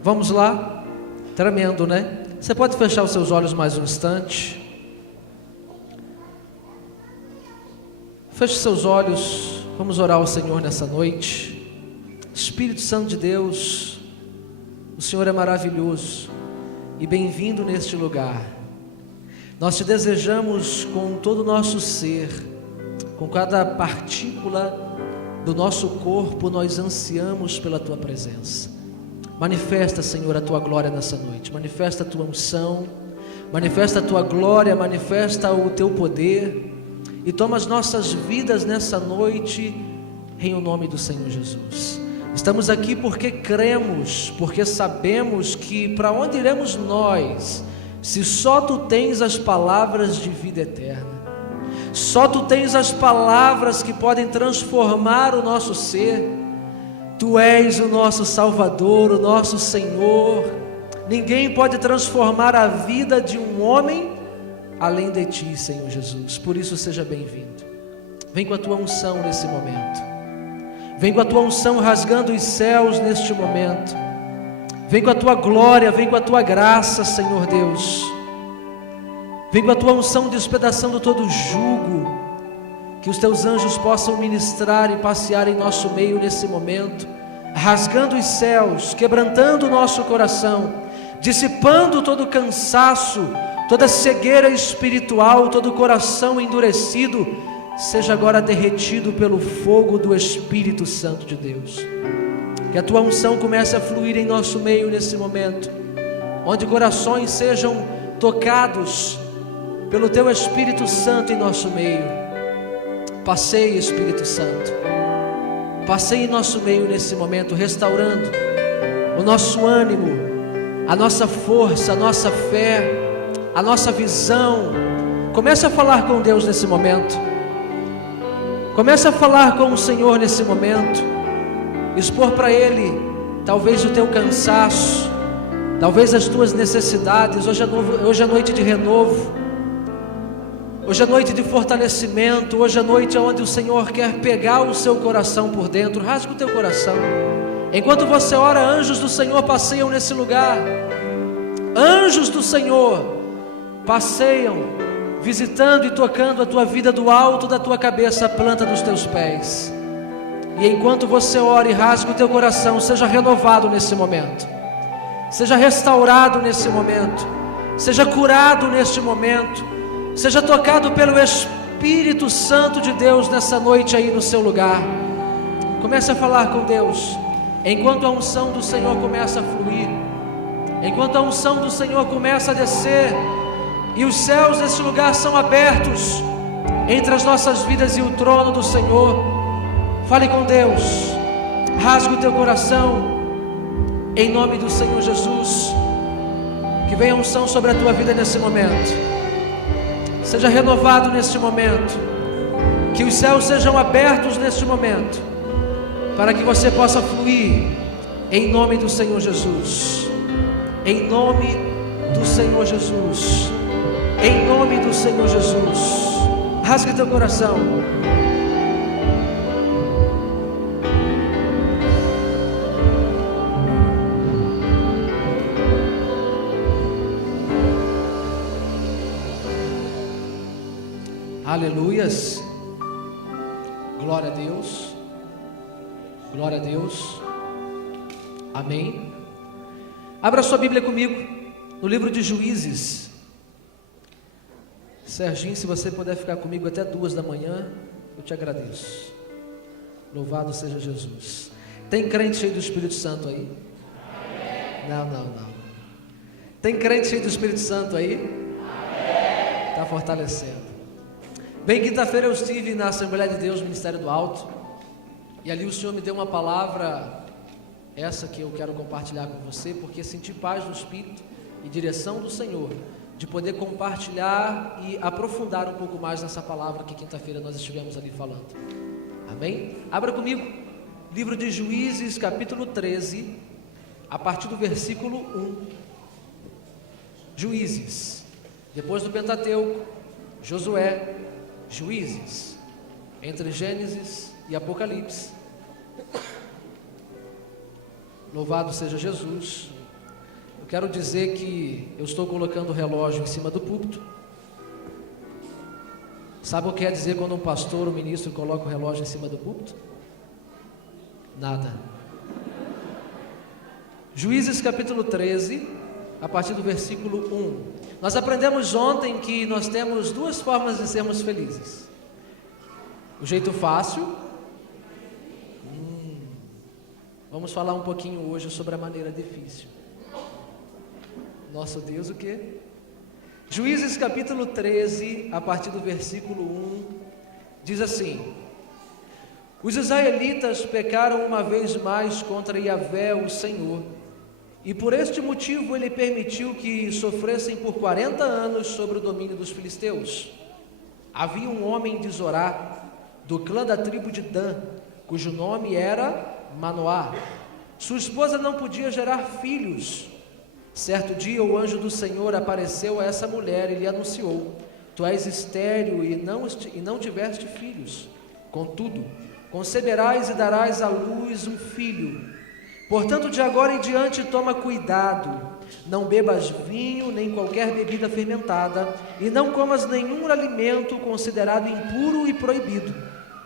Vamos lá, tremendo, né? Você pode fechar os seus olhos mais um instante. Feche seus olhos, vamos orar ao Senhor nessa noite. Espírito Santo de Deus, o Senhor é maravilhoso e bem-vindo neste lugar. Nós te desejamos com todo o nosso ser, com cada partícula do nosso corpo, nós ansiamos pela tua presença. Manifesta, Senhor, a tua glória nessa noite, manifesta a tua unção, manifesta a tua glória, manifesta o teu poder, e toma as nossas vidas nessa noite, em o nome do Senhor Jesus. Estamos aqui porque cremos, porque sabemos que para onde iremos nós, se só tu tens as palavras de vida eterna, só tu tens as palavras que podem transformar o nosso ser. Tu és o nosso Salvador, o nosso Senhor. Ninguém pode transformar a vida de um homem além de ti, Senhor Jesus. Por isso seja bem-vindo. Vem com a tua unção nesse momento. Vem com a tua unção rasgando os céus neste momento. Vem com a tua glória, vem com a tua graça, Senhor Deus. Vem com a tua unção despedaçando todo o jugo. Que os teus anjos possam ministrar e passear em nosso meio nesse momento, rasgando os céus, quebrantando o nosso coração, dissipando todo o cansaço, toda a cegueira espiritual, todo o coração endurecido, seja agora derretido pelo fogo do Espírito Santo de Deus. Que a tua unção comece a fluir em nosso meio nesse momento, onde corações sejam tocados pelo teu Espírito Santo em nosso meio. Passeie, Espírito Santo, passeie em nosso meio nesse momento, restaurando o nosso ânimo, a nossa força, a nossa fé, a nossa visão. Comece a falar com Deus nesse momento, comece a falar com o Senhor nesse momento, expor para Ele, talvez o teu cansaço, talvez as tuas necessidades. Hoje é noite de renovo, hoje é noite de fortalecimento, hoje é noite onde o Senhor quer pegar o seu coração por dentro. Rasga o teu coração. Enquanto você ora, anjos do Senhor passeiam nesse lugar. Anjos do Senhor passeiam, visitando e tocando a tua vida do alto da tua cabeça à planta dos teus pés. E enquanto você ora e rasga o teu coração, seja renovado nesse momento, seja restaurado nesse momento, seja curado neste momento, seja tocado pelo Espírito Santo de Deus nessa noite aí no seu lugar. Comece a falar com Deus, enquanto a unção do Senhor começa a fluir, enquanto a unção do Senhor começa a descer, e os céus desse lugar são abertos, entre as nossas vidas e o trono do Senhor. Fale com Deus, rasga o teu coração, em nome do Senhor Jesus. Que venha a unção sobre a tua vida nesse momento. Seja renovado neste momento, que os céus sejam abertos neste momento, para que você possa fluir, em nome do Senhor Jesus, em nome do Senhor Jesus, em nome do Senhor Jesus. Rasgue teu coração. Aleluias, glória a Deus, glória a Deus, amém. Abra sua Bíblia comigo, no livro de Juízes. Serginho, se você puder ficar comigo até 2 da manhã, eu te agradeço. Louvado seja Jesus. Tem crente cheio do Espírito Santo aí? Não. Tem crente cheio do Espírito Santo aí? Está fortalecendo. Bem, quinta-feira eu estive na Assembleia de Deus, Ministério do Alto, e ali o Senhor me deu uma palavra, essa que eu quero compartilhar com você, porque senti paz no Espírito e direção do Senhor de poder compartilhar e aprofundar um pouco mais nessa palavra que quinta-feira nós estivemos ali falando. Amém? Abra comigo, livro de Juízes, capítulo 13, a partir do versículo 1. Juízes, depois do Pentateuco, Josué, Juízes, entre Gênesis e Apocalipse. Louvado seja Jesus. Eu quero dizer que eu estou colocando o relógio em cima do púlpito. Sabe o que quer dizer quando um pastor ou ministro coloca o relógio em cima do púlpito? Nada. Juízes capítulo 13, a partir do versículo 1. Nós aprendemos ontem que nós temos duas formas de sermos felizes. O jeito fácil. Vamos falar um pouquinho hoje sobre a maneira difícil. Nosso Deus, o quê? Juízes capítulo 13, a partir do versículo 1, diz assim: os israelitas pecaram uma vez mais contra Yahvé, o Senhor, e por este motivo ele permitiu que sofressem por 40 anos sobre o domínio dos filisteus. Havia um homem de Zorá, do clã da tribo de Dan, cujo nome era Manoá. Sua esposa não podia gerar filhos. Certo dia o anjo do Senhor apareceu a essa mulher e lhe anunciou: tu és estéril e não tiveste filhos. Contudo, conceberás e darás à luz um filho. Portanto, de agora em diante toma cuidado, não bebas vinho nem qualquer bebida fermentada, e não comas nenhum alimento considerado impuro e proibido.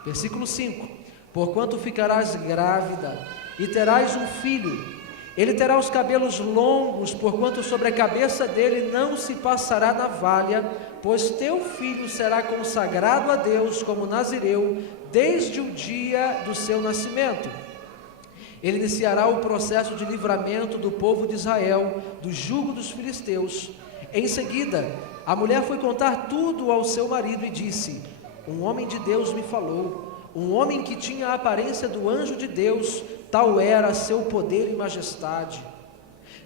Versículo 5: porquanto ficarás grávida e terás um filho. Ele terá os cabelos longos, porquanto sobre a cabeça dele não se passará navalha, pois teu filho será consagrado a Deus como nazireu desde o dia do seu nascimento. Ele iniciará o processo de livramento do povo de Israel do jugo dos filisteus. Em seguida, a mulher foi contar tudo ao seu marido e disse: um homem de Deus me falou, um homem que tinha a aparência do anjo de Deus, tal era seu poder e majestade.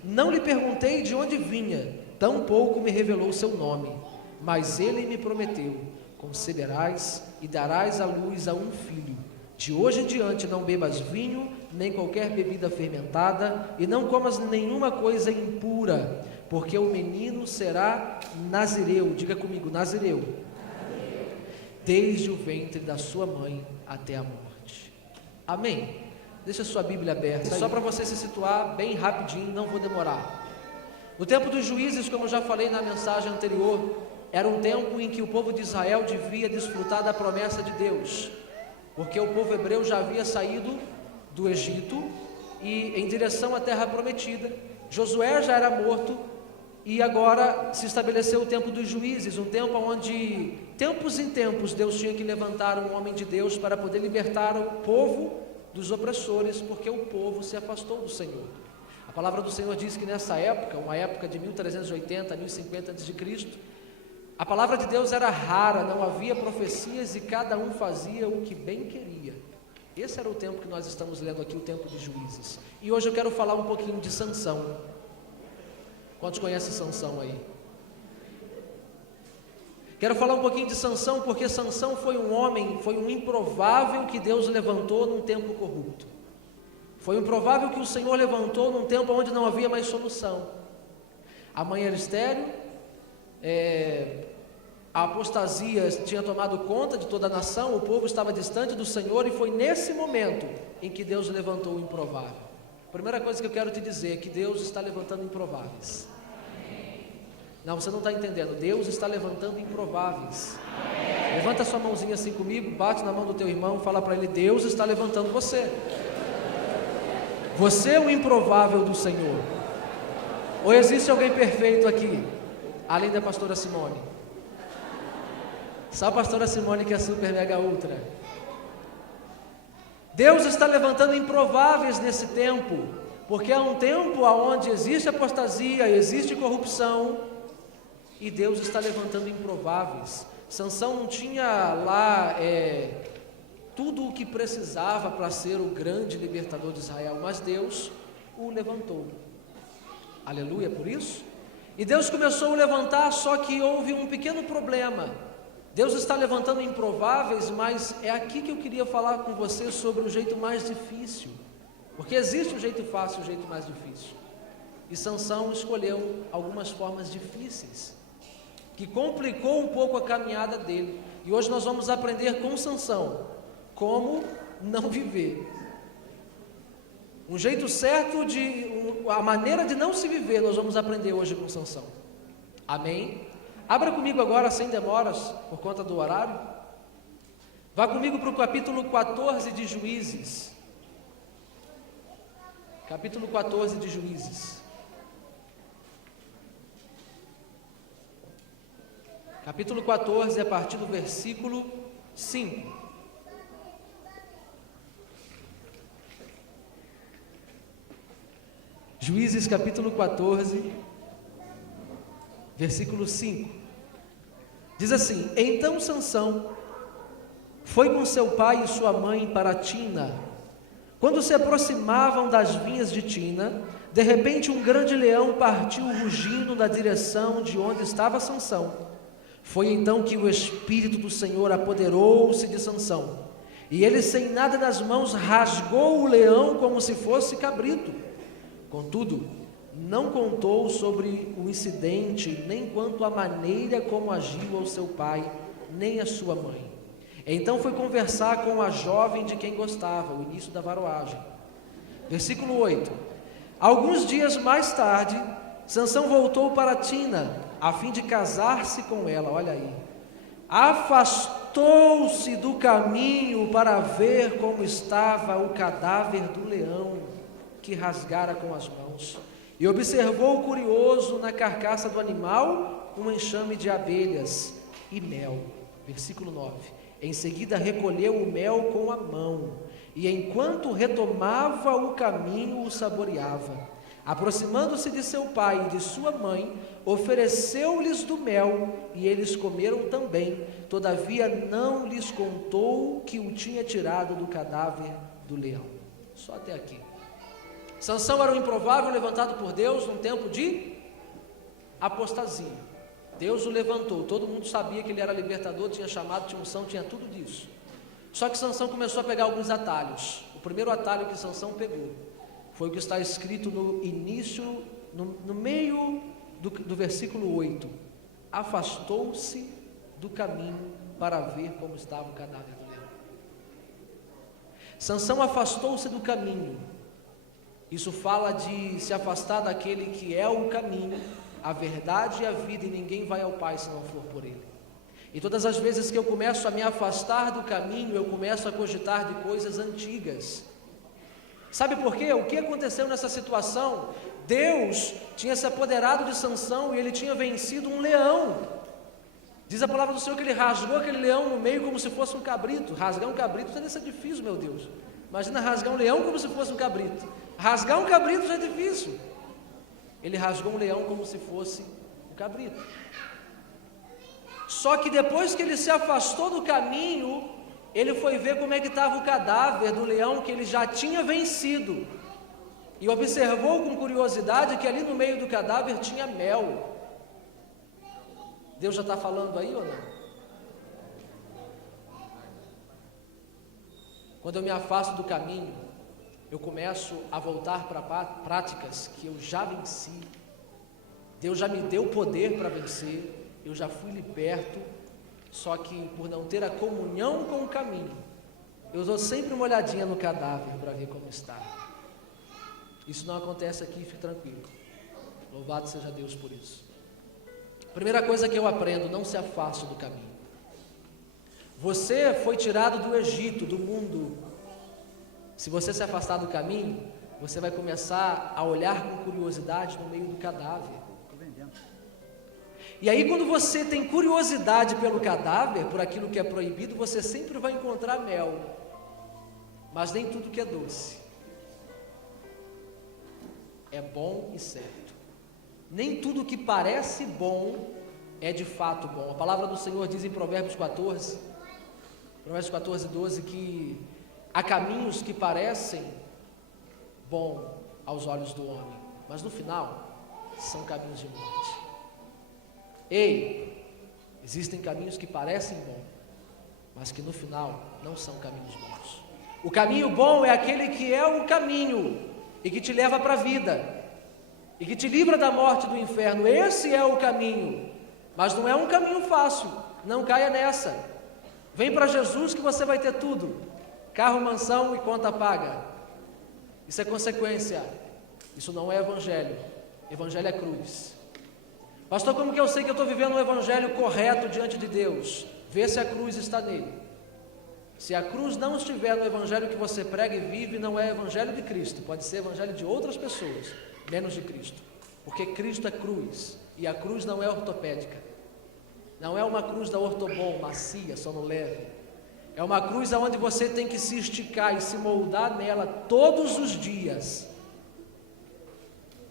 Não lhe perguntei de onde vinha, tampouco me revelou seu nome, mas ele me prometeu: conceberás e darás à luz a um filho. De hoje em diante não bebas vinho, nem qualquer bebida fermentada, e não comas nenhuma coisa impura, porque o menino será nazireu. Diga comigo, nazireu. Desde o ventre da sua mãe até a morte. Amém? Deixa a sua Bíblia aberta, só para você se situar bem rapidinho, não vou demorar. No tempo dos juízes, como eu já falei na mensagem anterior, era um tempo em que o povo de Israel devia desfrutar da promessa de Deus, porque o povo hebreu já havia saído do Egito e em direção à terra prometida. Josué já era morto e agora se estabeleceu o tempo dos juízes, um tempo onde, tempos em tempos, Deus tinha que levantar um homem de Deus para poder libertar o povo dos opressores, porque o povo se afastou do Senhor. A palavra do Senhor diz que nessa época, uma época de 1380 a 1050 a.C., a palavra de Deus era rara, não havia profecias e cada um fazia o que bem queria. Esse era o tempo que nós estamos lendo aqui, o tempo de Juízes. E hoje eu quero falar um pouquinho de Sansão. Quantos conhecem Sansão aí? Quero falar um pouquinho de Sansão, porque Sansão foi um homem, foi um improvável que Deus levantou num tempo corrupto. Foi um improvável que o Senhor levantou num tempo onde não havia mais solução. A mãe era estéril, a apostasia tinha tomado conta de toda a nação, o povo estava distante do Senhor, e foi nesse momento em que Deus levantou o improvável. A primeira coisa que eu quero te dizer é que Deus está levantando improváveis. Não, você não está entendendo. Deus está levantando improváveis. Levanta sua mãozinha assim comigo, bate na mão do teu irmão, fala para ele: Deus está levantando você. Você é o improvável do Senhor. Ou existe alguém perfeito aqui, além da pastora Simone? Só a pastora Simone que é super mega ultra. Deus está levantando improváveis nesse tempo, porque é um tempo onde existe apostasia, existe corrupção, e Deus está levantando improváveis. Sansão não tinha lá tudo o que precisava para ser o grande libertador de Israel, mas Deus o levantou. Aleluia por isso. E Deus começou a levantar, só que houve um pequeno problema. Deus está levantando improváveis, mas é aqui que eu queria falar com você sobre o jeito mais difícil. Porque existe o jeito fácil e o jeito mais difícil. E Sansão escolheu algumas formas difíceis, que complicou um pouco a caminhada dele. E hoje nós vamos aprender com Sansão como não viver. Um jeito certo a maneira de não se viver, nós vamos aprender hoje com Sansão. Amém? Abra comigo agora, sem demoras, por conta do horário. Vá comigo para o capítulo 14 de Juízes. Capítulo 14 de Juízes. Capítulo 14, a partir do versículo 5. Juízes capítulo 14, versículo 5. Diz assim: Então Sansão foi com seu pai e sua mãe para Tina. Quando se aproximavam das vinhas de Tina, de repente um grande leão partiu rugindo na direção de onde estava Sansão. Foi então que o Espírito do Senhor apoderou-se de Sansão, e ele, sem nada nas mãos, rasgou o leão como se fosse cabrito. Contudo, não contou sobre o incidente, nem quanto à maneira como agiu ao seu pai, nem à sua mãe. Então foi conversar com a jovem de quem gostava, o início da varoagem. Versículo 8. Alguns dias mais tarde, Sansão voltou para Tina, a fim de casar-se com ela, olha aí. Afastou-se do caminho para ver como estava o cadáver do leão, que rasgara com as mãos, e observou curioso na carcaça do animal um enxame de abelhas e mel. Versículo 9. Em seguida recolheu o mel com a mão, e enquanto retomava o caminho o saboreava. Aproximando-se de seu pai e de sua mãe, ofereceu-lhes do mel, e eles comeram também. Todavia não lhes contou que o tinha tirado do cadáver do leão. Só até aqui. Sansão era um improvável levantado por Deus num tempo de apostasia. Deus o levantou, todo mundo sabia que ele era libertador, tinha chamado, tinha unção, tinha tudo disso. Só que Sansão começou a pegar alguns atalhos. O primeiro atalho que Sansão pegou foi o que está escrito no início, no meio do versículo 8. Afastou-se do caminho para ver como estava o cadáver do leão. Sansão afastou-se do caminho. Isso fala de se afastar daquele que é o caminho, a verdade e a vida, e ninguém vai ao Pai se não for por Ele. E todas as vezes que eu começo a me afastar do caminho, eu começo a cogitar de coisas antigas. Sabe por quê? O que aconteceu nessa situação? Deus tinha se apoderado de Sansão e ele tinha vencido um leão. Diz a palavra do Senhor que ele rasgou aquele leão no meio como se fosse um cabrito. Rasgar um cabrito deve ser difícil, meu Deus. Imagina rasgar um leão como se fosse um cabrito. Rasgar um cabrito já é difícil. Ele rasgou um leão como se fosse um cabrito. Só que depois que ele se afastou do caminho, ele foi ver como é que estava o cadáver do leão que ele já tinha vencido. E observou com curiosidade que ali no meio do cadáver tinha mel. Deus já está falando aí ou não? Quando eu me afasto do caminho, eu começo a voltar para práticas que eu já venci. Deus já me deu poder para vencer, eu já fui liberto, só que por não ter a comunhão com o caminho, eu dou sempre uma olhadinha no cadáver para ver como está. Isso não acontece aqui, fique tranquilo. Louvado seja Deus por isso. Primeira coisa que eu aprendo: não se afaste do caminho. Você foi tirado do Egito, do mundo. Se você se afastar do caminho, você vai começar a olhar com curiosidade no meio do cadáver. E aí, quando você tem curiosidade pelo cadáver, por aquilo que é proibido, você sempre vai encontrar mel. Mas nem tudo que é doce é bom e certo. Nem tudo que parece bom é de fato bom. A palavra do Senhor diz em Provérbios 14, 12, que há caminhos que parecem bom aos olhos do homem, mas no final são caminhos de morte. Ei, existem caminhos que parecem bons, mas que no final não são caminhos bons. O caminho bom é aquele que é o caminho e que te leva para a vida e que te livra da morte e do inferno. Esse é o caminho, mas não é um caminho fácil. Não caia nessa. Vem para Jesus que você vai ter tudo: carro, mansão e conta paga. Isso é consequência. Isso não é evangelho. Evangelho é cruz. Pastor, como que eu sei que eu estou vivendo um evangelho correto diante de Deus? Vê se a cruz está nele. Se a cruz não estiver no evangelho que você prega e vive, não é evangelho de Cristo. Pode ser evangelho de outras pessoas, menos de Cristo. Porque Cristo é cruz, e a cruz não é ortopédica. Não é uma cruz da ortobon, macia, sonoleve. É uma cruz onde você tem que se esticar e se moldar nela todos os dias.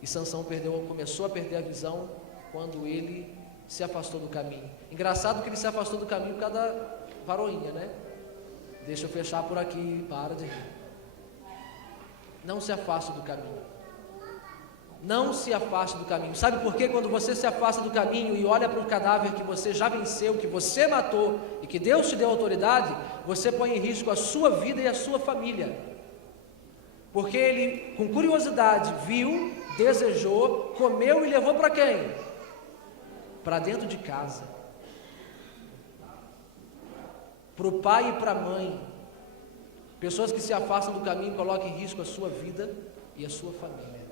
E Sansão começou a perder a visão quando ele se afastou do caminho. Engraçado que ele se afastou do caminho por causa da varoinha, né? Deixa eu fechar por aqui, para de rir. Não se afaste do caminho. Não se afaste do caminho. Sabe por quê? Quando você se afasta do caminho e olha para o cadáver que você já venceu, que você matou e que Deus te deu autoridade, você põe em risco a sua vida e a sua família. Porque ele, com curiosidade, viu, desejou, comeu e levou para quem? Para dentro de casa. Para o pai e para a mãe. Pessoas que se afastam do caminho colocam em risco a sua vida e a sua família.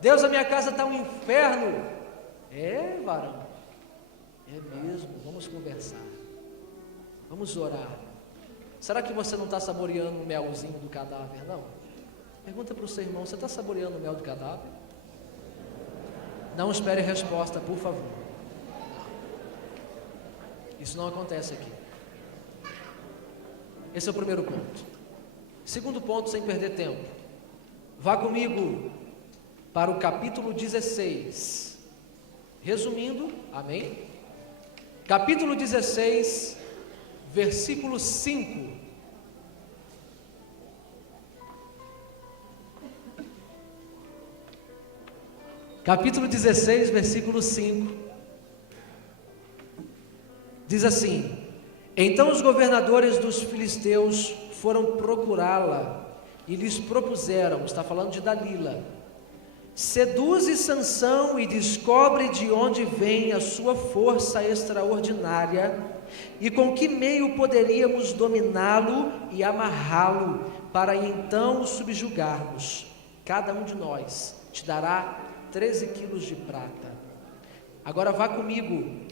Deus, a minha casa está um inferno. É, varão, é mesmo. Vamos conversar, vamos orar. Será que você não está saboreando o melzinho do cadáver, não? Pergunta para o seu irmão: você está saboreando o mel do cadáver? Não espere resposta, por favor. Isso não acontece aqui. Esse é o primeiro ponto. Segundo ponto, sem perder tempo, vá comigo para o capítulo 16. Resumindo, amém? Capítulo 16, versículo 5. Capítulo 16, versículo 5. Diz assim: então os governadores dos filisteus foram procurá-la e lhes propuseram, está falando de Dalila: seduze Sansão e descobre de onde vem a sua força extraordinária e com que meio poderíamos dominá-lo e amarrá-lo para então o subjugarmos. Cada um de nós te dará 13 quilos de prata. Agora vá comigo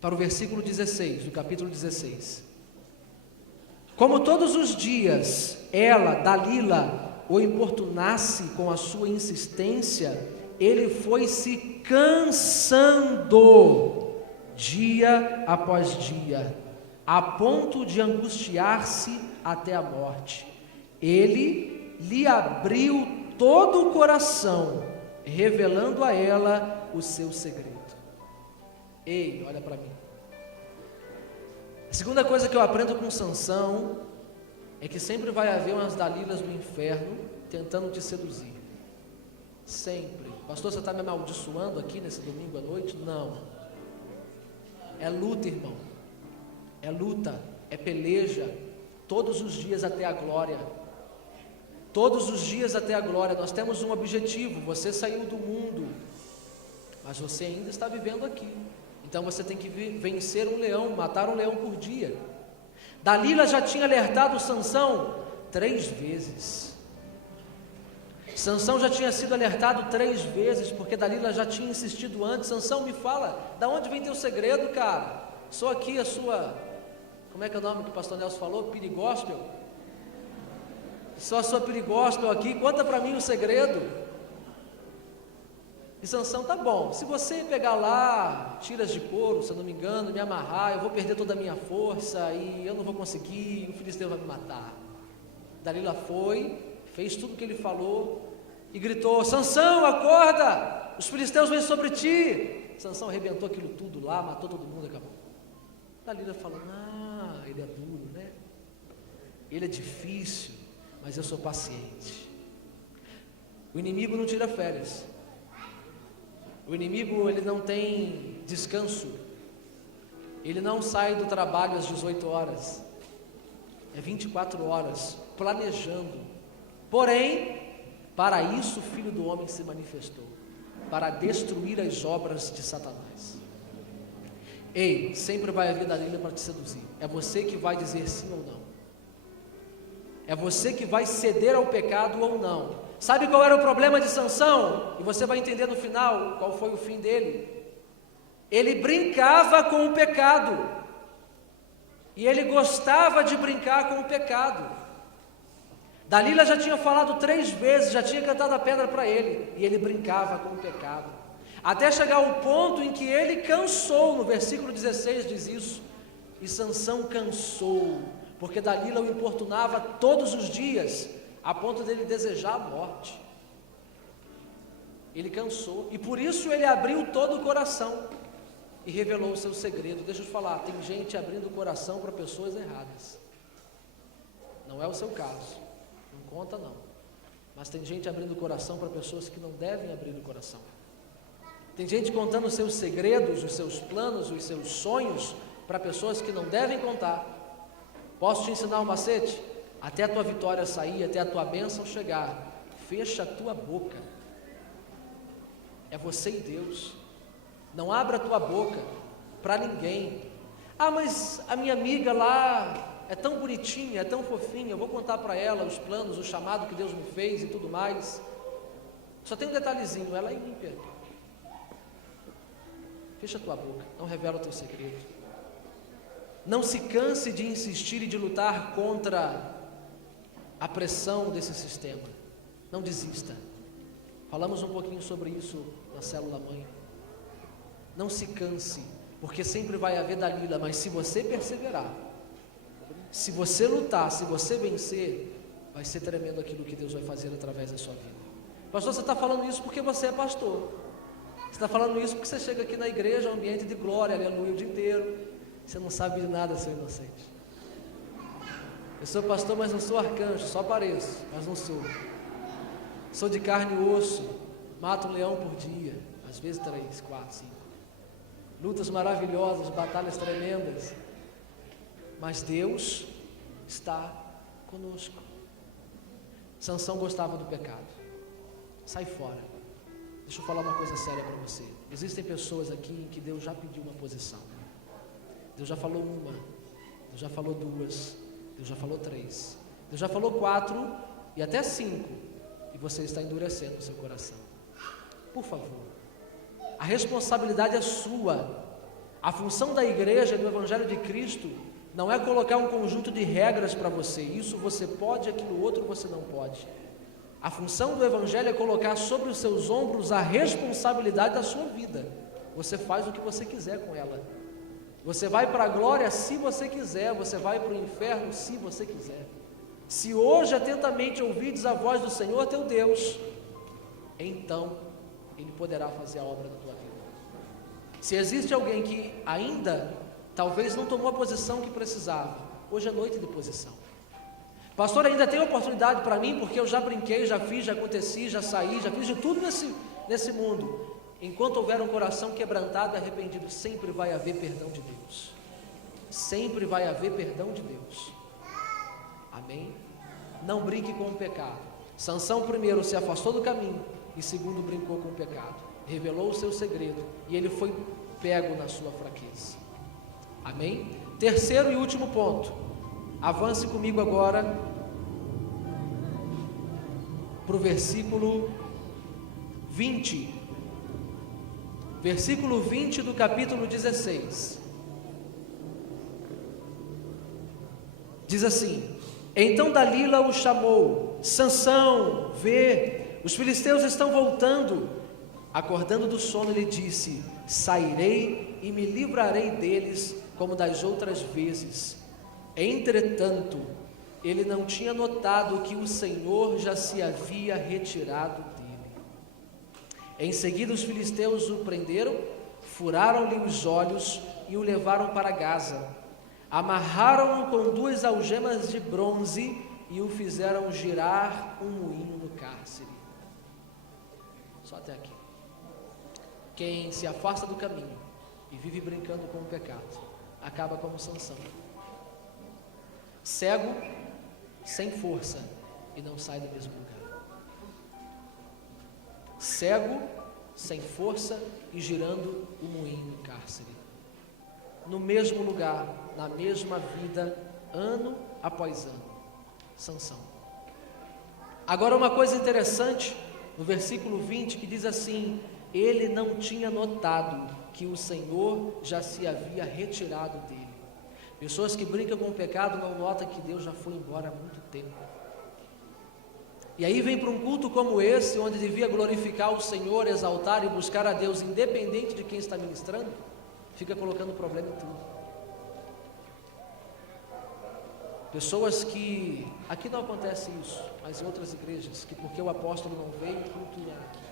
para o versículo 16, do capítulo 16. Como todos os dias ela, Dalila, o importunasse com a sua insistência, ele foi se cansando dia após dia, a ponto de angustiar-se até a morte. Ele lhe abriu todo o coração, revelando a ela o seu segredo. Ei, olha para mim. A segunda coisa que eu aprendo com Sansão é que sempre vai haver umas Dalilas do inferno tentando te seduzir. Sempre. Pastor, você está me amaldiçoando aqui nesse domingo à noite? Não. É luta, irmão. É luta, é peleja, todos os dias até a glória. Todos os dias até a glória. Nós temos um objetivo: você saiu do mundo, mas você ainda está vivendo aqui. Então você tem que vencer um leão, matar um leão por dia. Dalila já tinha alertado Sansão 3 vezes. Sansão já tinha sido alertado 3 vezes, porque Dalila já tinha insistido antes. Sansão, me fala, da onde vem teu segredo, cara? Sou aqui a sua, como é que é o nome que o pastor Nelson falou? Pirigóspel? Sou a sua pirigóspel aqui, conta para mim o segredo. E Sansão: tá bom, se você pegar lá tiras de couro, se eu não me engano, me amarrar, eu vou perder toda a minha força e eu não vou conseguir, o filisteu vai me matar. Dalila foi, fez tudo o que ele falou e gritou: Sansão, acorda, os filisteus vêm sobre ti. Sansão arrebentou aquilo tudo lá, matou todo mundo e acabou. Dalila falou: ele é duro, né? Ele é difícil, mas eu sou paciente. O inimigo não tira férias. O inimigo, ele não tem descanso, ele não sai do trabalho às 18 horas, é 24 horas, planejando. Porém, para isso o Filho do Homem se manifestou, para destruir as obras de Satanás. Ei, sempre vai haver Dalila para te seduzir. É você que vai dizer sim ou não. É você que vai ceder ao pecado ou não. Sabe qual era o problema de Sansão? E você vai entender no final qual foi o fim dele. Ele brincava com o pecado. E ele gostava de brincar com o pecado. Dalila já tinha falado 3 vezes, já tinha cantado a pedra para ele. E ele brincava com o pecado. Até chegar ao ponto em que ele cansou. No versículo 16 diz isso. E Sansão cansou, porque Dalila o importunava todos os dias, a ponto dele desejar a morte. Ele cansou, e por isso ele abriu todo o coração e revelou o seu segredo. Deixa eu te falar, tem gente abrindo o coração para pessoas erradas. Não é o seu caso, não conta não. Mas tem gente abrindo o coração para pessoas que não devem abrir o coração. Tem gente contando os seus segredos, os seus planos, os seus sonhos para pessoas que não devem contar. Posso te ensinar um macete? Até a tua vitória sair, até a tua bênção chegar, fecha a tua boca. É você e Deus. Não abra a tua boca para ninguém. Ah, mas a minha amiga lá é tão bonitinha, é tão fofinha, eu vou contar para ela os planos, o chamado que Deus me fez e tudo mais. Só tem um detalhezinho, ela é ímpia. Fecha a tua boca, não revela o teu segredo. Não se canse de insistir e de lutar contra a pressão desse sistema. Não desista. Falamos um pouquinho sobre isso na célula mãe. Não se canse, porque sempre vai haver Dalila, mas se você perseverar, se você lutar, se você vencer, vai ser tremendo aquilo que Deus vai fazer através da sua vida. Pastor, você está falando isso porque você é pastor. Você está falando isso porque você chega aqui na igreja, um ambiente de glória, aleluia, o dia inteiro. Você não sabe de nada, seu inocente. Eu sou pastor, mas não sou arcanjo, só pareço, mas não sou. Sou de carne e osso, mato um leão por dia, às vezes 3, 4, 5. Lutas maravilhosas, batalhas tremendas. Mas Deus está conosco. Sansão gostava do pecado. Sai fora. Deixa eu falar uma coisa séria para você. Existem pessoas aqui em que Deus já pediu uma posição. Deus já falou 1, Deus já falou 2, Deus já falou 3, Deus já falou 4 e até 5, e você está endurecendo o seu coração. Por favor, a responsabilidade é sua. A função da igreja, do Evangelho de Cristo, não é colocar um conjunto de regras para você. Isso você pode, aquilo outro você não pode. A função do Evangelho é colocar sobre os seus ombros a responsabilidade da sua vida. Você faz o que você quiser com ela. Você vai para a glória se você quiser, você vai para o inferno se você quiser. Se hoje atentamente ouvides a voz do Senhor teu Deus, então Ele poderá fazer a obra da tua vida. Se existe alguém que ainda talvez não tomou a posição que precisava, hoje é noite de posição. Pastor, ainda tem oportunidade para mim, porque eu já brinquei, já fiz, já aconteci, já saí, já fiz de tudo nesse mundo. Enquanto houver um coração quebrantado e arrependido, sempre vai haver perdão de Deus. Sempre vai haver perdão de Deus. Amém? Não brinque com o pecado. Sansão primeiro se afastou do caminho e segundo brincou com o pecado. Revelou o seu segredo e ele foi pego na sua fraqueza. Amém? Terceiro e último ponto. Avance comigo agora para o versículo 20. Versículo 20 do capítulo 16. Diz assim: então Dalila o chamou: Sansão, vê, os filisteus estão voltando. Acordando do sono, ele disse: sairei e me livrarei deles como das outras vezes. Entretanto, ele não tinha notado que o Senhor já se havia retirado dele. Em seguida os filisteus o prenderam, furaram-lhe os olhos e o levaram para Gaza. Amarraram-no com 2 algemas de bronze e o fizeram girar um moinho no cárcere. Só até aqui. Quem se afasta do caminho e vive brincando com o pecado, acaba como Sansão, cego, sem força, e não sai do mesmo lugar. Cego, sem força e girando o moinho do cárcere, no mesmo lugar, na mesma vida, ano após ano. Sansão. Agora uma coisa interessante, no versículo 20, que diz assim: ele não tinha notado que o Senhor já se havia retirado dele. Pessoas que brincam com o pecado não notam que Deus já foi embora há muito tempo. E aí vem para um culto como esse, onde devia glorificar o Senhor, exaltar e buscar a Deus, independente de quem está ministrando, fica colocando problema em tudo. Pessoas que, aqui não acontece isso, mas em outras igrejas, que porque o apóstolo não veio, o culto não é aqui.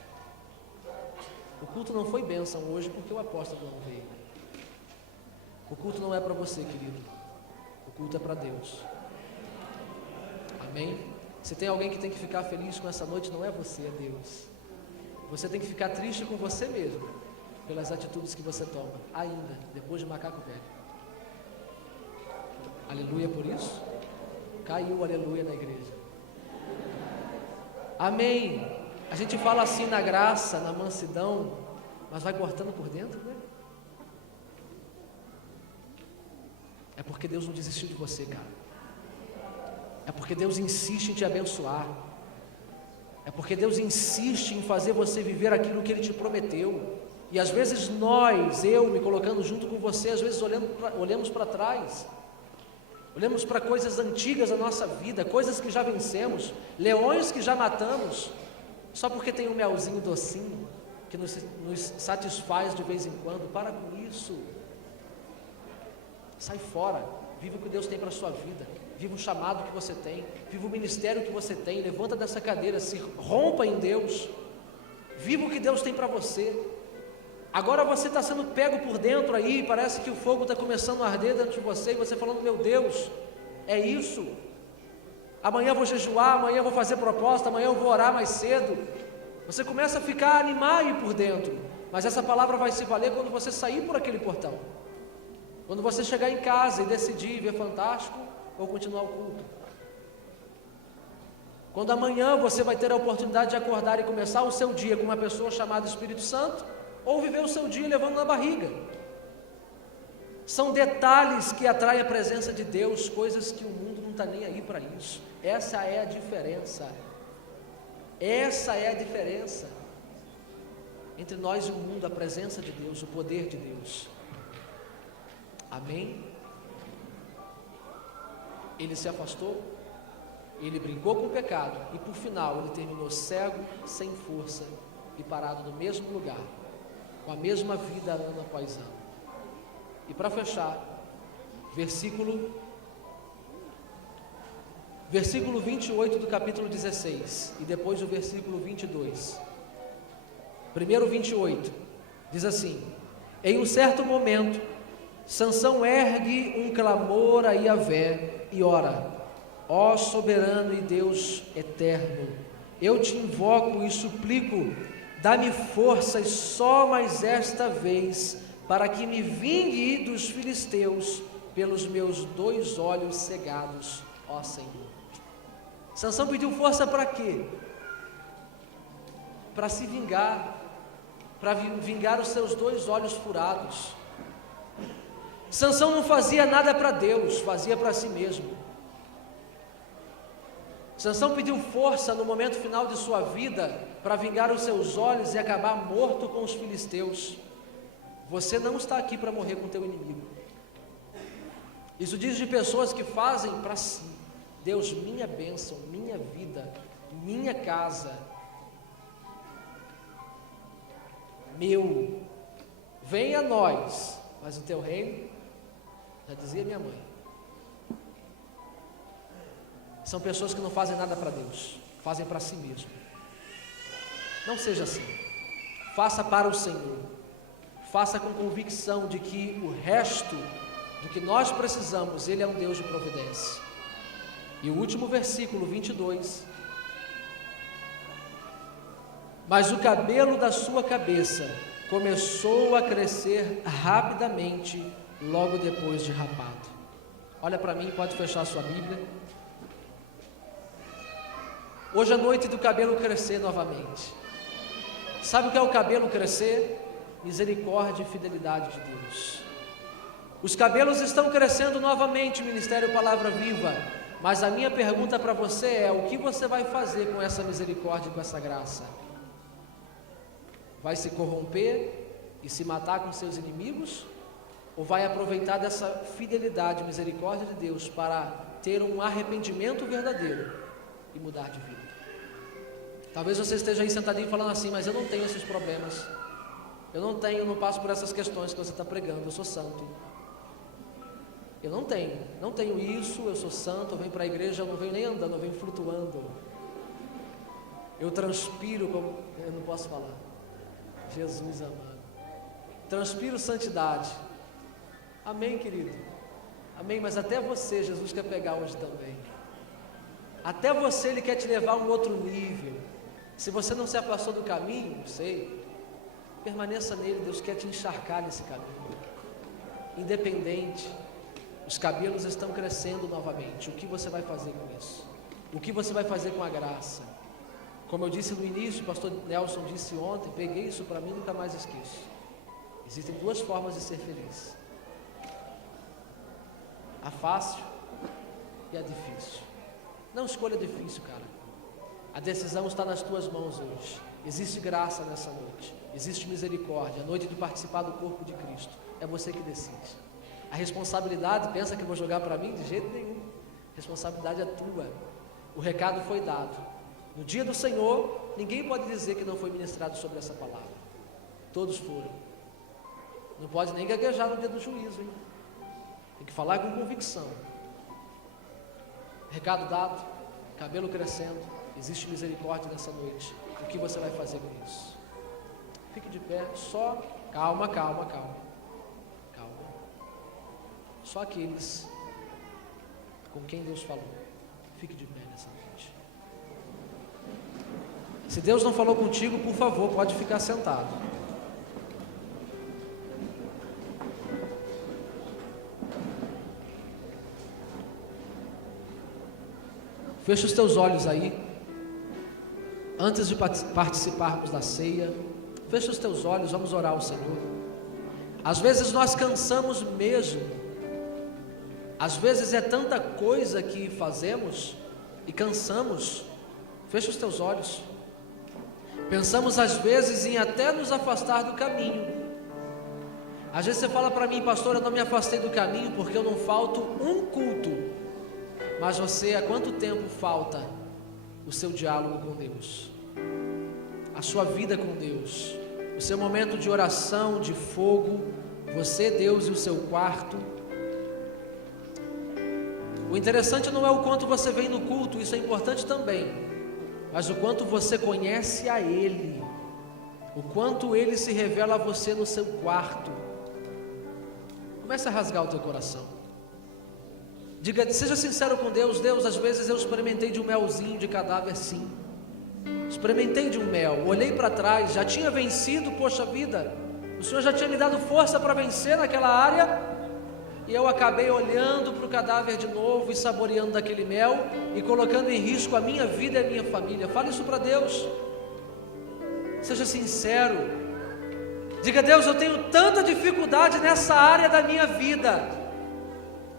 O culto não foi bênção hoje porque o apóstolo não veio. O culto não é para você, querido. O culto é para Deus. Amém? Se tem alguém que tem que ficar feliz com essa noite, não é você, é Deus. Você tem que ficar triste com você mesmo, pelas atitudes que você toma, ainda, depois de macaco velho. Aleluia por isso? Caiu o aleluia na igreja. Amém. A gente fala assim na graça, na mansidão, mas vai cortando por dentro, né? É porque Deus não desistiu de você, cara. É porque Deus insiste em te abençoar. É porque Deus insiste em fazer você viver aquilo que Ele te prometeu. E às vezes nós, eu me colocando junto com você, às vezes olhamos para trás, olhamos para coisas antigas da nossa vida, coisas que já vencemos, leões que já matamos, só porque tem um melzinho docinho que nos satisfaz de vez em quando. Para com isso. Sai fora. Viva o que Deus tem para a sua vida. Viva o chamado que você tem. Viva o ministério que você tem. Levanta dessa cadeira, se rompa em Deus. Viva o que Deus tem para você. Agora você está sendo pego por dentro aí, parece que o fogo está começando a arder dentro de você, e você falando: meu Deus, é isso? Amanhã eu vou jejuar, amanhã eu vou fazer proposta, amanhã eu vou orar mais cedo. Você começa a ficar animado aí por dentro, mas essa palavra vai se valer quando você sair por aquele portão. Quando você chegar em casa e decidir ver Fantástico ou continuar o culto. Quando amanhã você vai ter a oportunidade de acordar e começar o seu dia com uma pessoa chamada Espírito Santo, ou viver o seu dia levando na barriga. São detalhes que atraem a presença de Deus, coisas que o mundo não está nem aí para isso. Essa é a diferença. Essa é a diferença entre nós e o mundo, a presença de Deus, o poder de Deus. Amém? Ele se afastou, ele brincou com o pecado, e por final ele terminou cego, sem força e parado no mesmo lugar, com a mesma vida ano após ano. E para fechar, versículo 28 do capítulo 16, e depois o versículo 22. Primeiro 28, diz assim: em um certo momento, Sansão ergue um clamor a Yahvé e ora: ó soberano e Deus eterno, eu te invoco e suplico, dá-me forças só mais esta vez, para que me vingue dos filisteus pelos meus 2 olhos cegados, ó Senhor. Sansão pediu força para quê? Para se vingar, para vingar os seus 2 olhos furados. Sansão não fazia nada para Deus, fazia para si mesmo. Sansão pediu força no momento final de sua vida para vingar os seus olhos e acabar morto com os filisteus. Você não está aqui para morrer com o teu inimigo. Isso diz de pessoas que fazem para si. Deus, minha bênção, minha vida, minha casa, meu, venha a nós, mas o teu reino, já dizia minha mãe, são pessoas que não fazem nada para Deus, fazem para si mesmo. Não seja assim. Faça para o Senhor. Faça com convicção de que o resto do que nós precisamos, Ele é um Deus de providência. E o último versículo 22: mas o cabelo da sua cabeça começou a crescer rapidamente logo depois de rapado. Olha para mim, pode fechar a sua Bíblia. Hoje é noite do cabelo crescer novamente. Sabe o que é o cabelo crescer? Misericórdia e fidelidade de Deus. Os cabelos estão crescendo novamente, Ministério Palavra Viva. Mas a minha pergunta para você é: o que você vai fazer com essa misericórdia e com essa graça? Vai se corromper e se matar com seus inimigos? Ou vai aproveitar dessa fidelidade e misericórdia de Deus para ter um arrependimento verdadeiro e mudar de vida? Talvez você esteja aí sentadinho falando assim: mas eu não tenho esses problemas, eu não passo por essas questões que você está pregando, eu sou santo. Eu não tenho isso, eu sou santo, eu venho para a igreja, eu não venho nem andando, eu venho flutuando. Eu transpiro como... eu não posso falar. Jesus amado. Transpiro santidade. Amém, querido? Amém, mas até você, Jesus quer pegar hoje também. Até você, Ele quer te levar a um outro nível. Se você não se afastou do caminho, sei, permaneça nele, Deus quer te encharcar nesse caminho. Independente. Os cabelos estão crescendo novamente. O que você vai fazer com isso? O que você vai fazer com a graça? Como eu disse no início, o pastor Nelson disse ontem, peguei isso para mim e nunca mais esqueço. Existem duas formas de ser feliz: a fácil e a difícil. Não escolha difícil, cara. A decisão está nas tuas mãos hoje. Existe graça nessa noite, existe misericórdia, a noite de participar do corpo de Cristo. É você que decide. A responsabilidade, pensa que eu vou jogar para mim? De jeito nenhum. A responsabilidade é tua. O recado foi dado. No dia do Senhor, ninguém pode dizer que não foi ministrado sobre essa palavra. Todos foram. Não pode nem gaguejar no dia do juízo, hein? Tem que falar com convicção. Recado dado, cabelo crescendo, existe misericórdia nessa noite. O que você vai fazer com isso? Fique de pé, só calma. Só aqueles com quem Deus falou. Fique de pé nessa noite. Se Deus não falou contigo, por favor, pode ficar sentado. Fecha os teus olhos aí. Antes de participarmos da ceia, fecha os teus olhos, vamos orar ao Senhor. Às vezes nós cansamos mesmo. Às vezes é tanta coisa que fazemos e cansamos. Fecha os teus olhos. Pensamos às vezes em até nos afastar do caminho. Às vezes você fala para mim: pastor, eu não me afastei do caminho porque eu não falto um culto. Mas você, há quanto tempo falta o seu diálogo com Deus? A sua vida com Deus? O seu momento de oração, de fogo, você, Deus e o seu quarto? O interessante não é o quanto você vem no culto, isso é importante também, mas o quanto você conhece a Ele, o quanto Ele se revela a você no seu quarto. Comece a rasgar o teu coração. Diga, seja sincero com Deus: Deus, às vezes eu experimentei de um melzinho de cadáver, sim. Experimentei de um mel, olhei para trás, já tinha vencido, poxa vida, o Senhor já tinha me dado força para vencer naquela área, e eu acabei olhando para o cadáver de novo e saboreando daquele mel e colocando em risco a minha vida e a minha família. Fale isso para Deus. Seja sincero. Diga: Deus, eu tenho tanta dificuldade nessa área da minha vida.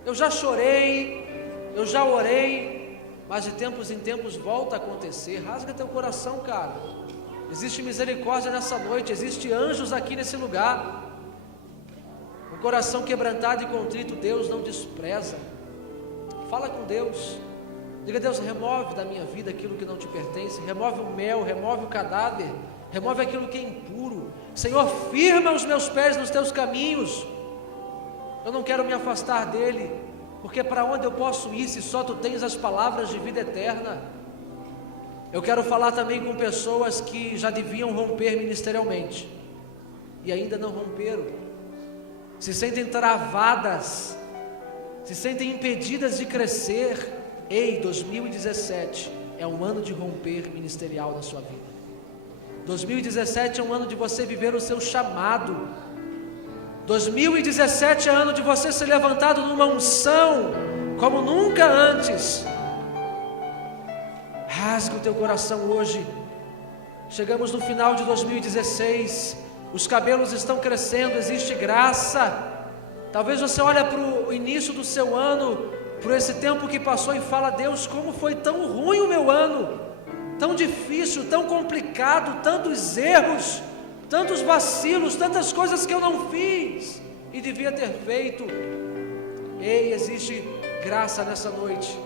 Eu já chorei, eu já orei, mas de tempos em tempos volta a acontecer. Rasga teu coração, cara. Existe misericórdia nessa noite, existe anjos aqui nesse lugar. Um coração quebrantado e contrito Deus não despreza. Fala com Deus. Diga: Deus, remove da minha vida aquilo que não te pertence. Remove o mel, remove o cadáver, remove aquilo que é impuro. Senhor, firma os meus pés nos teus caminhos. Eu não quero me afastar dele, porque para onde eu posso ir se só tu tens as palavras de vida eterna? Eu quero falar também com pessoas que já deviam romper ministerialmente e ainda não romperam, se sentem travadas, se sentem impedidas de crescer. Ei, 2017 é um ano de romper ministerial na sua vida. 2017 é um ano de você viver o seu chamado. 2017 é ano de você ser levantado numa unção como nunca antes. Rasgue o teu coração hoje. Chegamos no final de 2016, os cabelos estão crescendo, existe graça. Talvez você olhe para o início do seu ano, por esse tempo que passou, e fala: Deus, como foi tão ruim o meu ano, tão difícil, tão complicado, tantos erros, tantos vacilos, tantas coisas que eu não fiz e devia ter feito. Ei, existe graça nessa noite.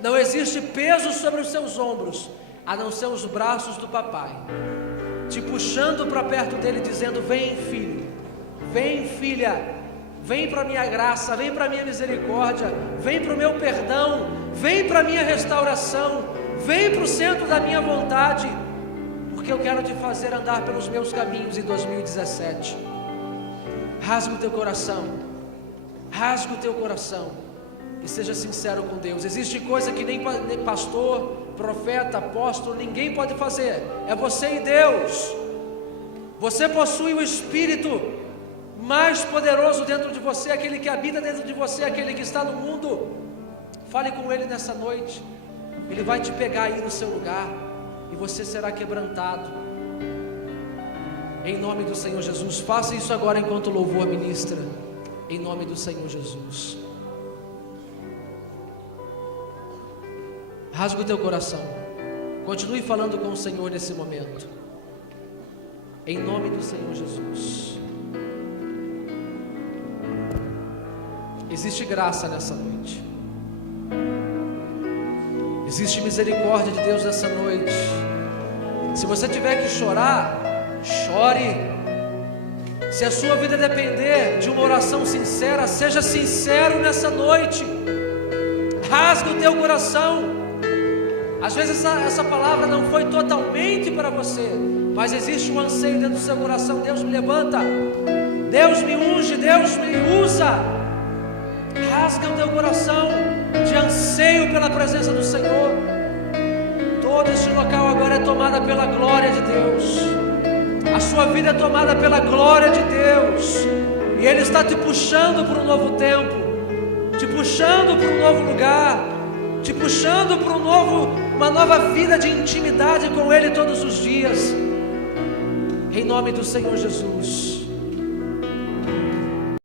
Não existe peso sobre os seus ombros, a não ser os braços do papai, te puxando para perto dele, dizendo: vem, filho, vem, filha, vem para a minha graça, vem para a minha misericórdia, vem para o meu perdão, vem para a minha restauração, vem para o centro da minha vontade, porque eu quero te fazer andar pelos meus caminhos em 2017. Rasga o teu coração, rasga o teu coração e seja sincero com Deus. Existe coisa que nem pastor, profeta, apóstolo, ninguém pode fazer, é você e Deus. Você possui o Espírito mais poderoso dentro de você, aquele que habita dentro de você, aquele que está no mundo. Fale com Ele nessa noite, Ele vai te pegar aí no seu lugar e você será quebrantado, em nome do Senhor Jesus. Faça isso agora enquanto o louvor ministra, em nome do Senhor Jesus. Rasga o teu coração, continue falando com o Senhor nesse momento, em nome do Senhor Jesus. Existe graça nessa noite, existe misericórdia de Deus nessa noite. Se você tiver que chorar, chore. Se a sua vida depender de uma oração sincera, seja sincero nessa noite. Rasga o teu coração. Às vezes essa palavra não foi totalmente para você, mas existe um anseio dentro do seu coração. Deus me levanta, Deus me unge, Deus me usa. Rasga o teu coração de anseio pela presença do Senhor. Todo este local agora é tomado pela glória de Deus. A sua vida é tomada pela glória de Deus, e Ele está te puxando para um novo tempo, te puxando para um novo lugar, te puxando para uma nova vida de intimidade com Ele todos os dias, em nome do Senhor Jesus.